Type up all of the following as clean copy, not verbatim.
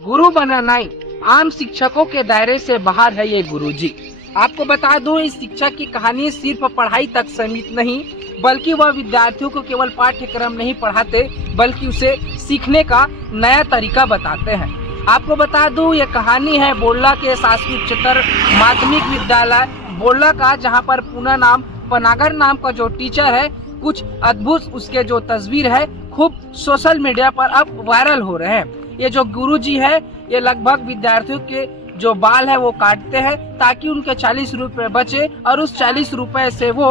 गुरु बनना ही आम शिक्षकों के दायरे से बाहर है ये गुरुजी। आपको बता दूं, इस शिक्षक की कहानी सिर्फ पढ़ाई तक सीमित नहीं, बल्कि वह विद्यार्थियों को केवल पाठ्यक्रम नहीं पढ़ाते, बल्कि उसे सीखने का नया तरीका बताते हैं। आपको बता दूं, ये कहानी है बोरला के शासकीय उच्चतर माध्यमिक विद्यालय बोरला का, जहां पर पूरा नाम पनागर नाम का जो टीचर है, कुछ अद्भुत उसके जो तस्वीर है खूब सोशल मीडिया पर अब वायरल हो रहे हैं। ये जो गुरुजी है, ये लगभग विद्यार्थियों के जो बाल है वो काटते हैं ताकि उनके 40 रुपए बचे और उस 40 रुपए से वो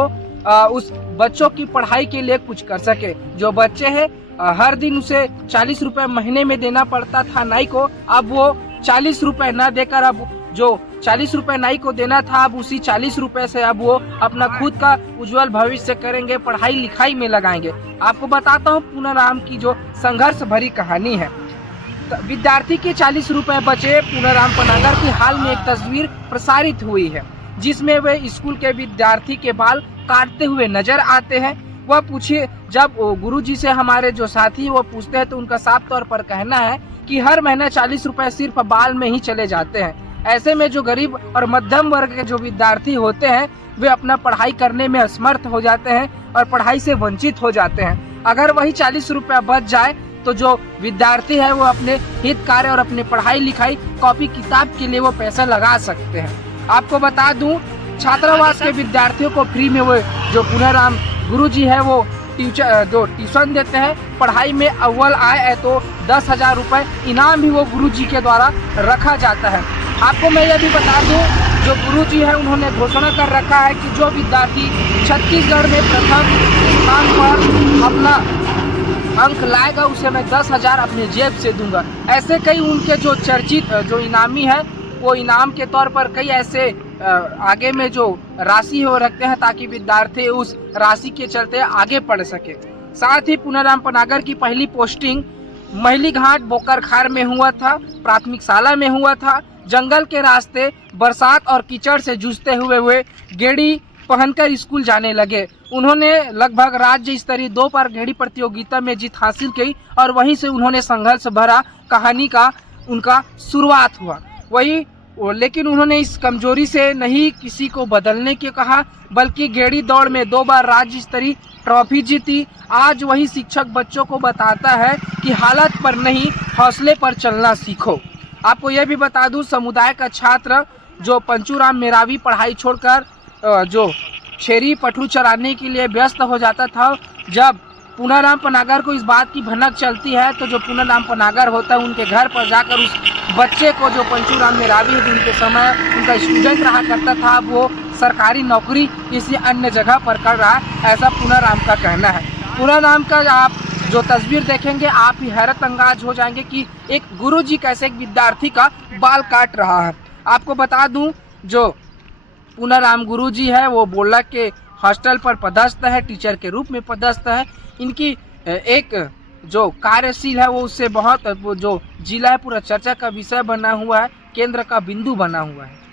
उस बच्चों की पढ़ाई के लिए कुछ कर सके। जो बच्चे हैं हर दिन उसे 40 रुपए महीने में देना पड़ता था नाई को, अब वो 40 रुपए न देकर अब जो 40 रुपए नाई को देना था, अब उसी 40 रुपए से अब वो अपना खुद का उज्जवल भविष्य करेंगे, पढ़ाई लिखाई में लगाएंगे। आपको बताता हूँ पूनाराम की जो संघर्ष भरी कहानी है। विद्यार्थी के 40 रुपए बचे, पूनाराम पनागर की हाल में एक तस्वीर प्रसारित हुई है जिसमें वे स्कूल के विद्यार्थी के बाल काटते हुए नजर आते हैं। वह पूछे, जब गुरुजी से हमारे जो साथी वो पूछते हैं तो उनका साफ तौर पर कहना है कि हर महीने 40 रुपए सिर्फ बाल में ही चले जाते हैं। ऐसे में जो गरीब और मध्यम वर्ग के जो विद्यार्थी होते हैं वे अपना पढ़ाई करने में असमर्थ हो जाते हैं और पढ़ाई से वंचित हो जाते हैं। अगर वही 40 रुपया बच जाए तो जो विद्यार्थी है वो अपने हित कार्य और अपने पढ़ाई लिखाई कॉपी किताब के लिए वो पैसा लगा सकते हैं। आपको बता दूं, छात्रावास के विद्यार्थियों को फ्री में वो जो पूनाराम गुरुजी है वो ट्यूशन देते हैं। पढ़ाई में अव्वल आए तो 10,000 रुपए इनाम भी वो गुरुजी के द्वारा रखा जाता है। आपको मैं यह भी बता दूं, जो गुरुजी है उन्होंने घोषणा कर रखा है कि जो विद्यार्थी छत्तीसगढ़ में प्रथम स्थान पर अपना अंक लाएगा उसे मैं 10,000 अपने जेब से दूंगा। ऐसे कई उनके जो चर्चित जो इनामी है वो इनाम के तौर पर कई ऐसे आगे में जो राशि हो रखते हैं ताकि विद्यार्थी उस राशि के चलते आगे पढ़ सके। साथ ही पूनाराम पनागर की पहली पोस्टिंग महली घाट बोकरखार में हुआ था, प्राथमिक शाला में हुआ था। जंगल के रास्ते बरसात और कीचड़ से जूझते हुए गेड़ी पहनकर स्कूल जाने लगे। उन्होंने लगभग राज्य स्तरीय 2 बार गेड़ी प्रतियोगिता में जीत हासिल की और वहीं से उन्होंने संघर्ष भरा कहानी का उनका शुरुआत हुआ। लेकिन उन्होंने इस कमजोरी से नहीं किसी को बदलने के कहा, बल्कि गेड़ी दौड़ में 2 बार राज्य स्तरीय ट्रॉफी जीती। आज वही शिक्षक बच्चों को बताता है कि हालत पर नहीं हौसले पर चलना सीखो। आपको यह भी बता दूं, समुदाय का छात्र जो पंचूराम मेरावी पढ़ाई छोड़कर जो छेरी पठरू चराने के लिए व्यस्त हो जाता था, जब पूनाराम पनागर को इस बात की भनक चलती है तो जो पूनाराम पनागर होता है उनके घर पर जाकर उस बच्चे को, जो पंचूराम मेरावी जिनके समय उनका स्टूडेंट रहा करता था, वो सरकारी नौकरी किसी अन्य जगह पर कर रहा है, ऐसा पूनाराम का कहना है। पूनाराम का आप जो तस्वीर देखेंगे आप ही हैरत अंदाज हो जाएंगे कि एक गुरुजी कैसे एक विद्यार्थी का बाल काट रहा है। आपको बता दूं, जो पूनाराम गुरुजी है वो बोरला के हॉस्टल पर पदस्थ है, टीचर के रूप में पदस्थ है। इनकी एक जो कार्यशील है वो उससे बहुत जो जिला है पूरा चर्चा का विषय बना हुआ है, केंद्र का बिंदु बना हुआ है।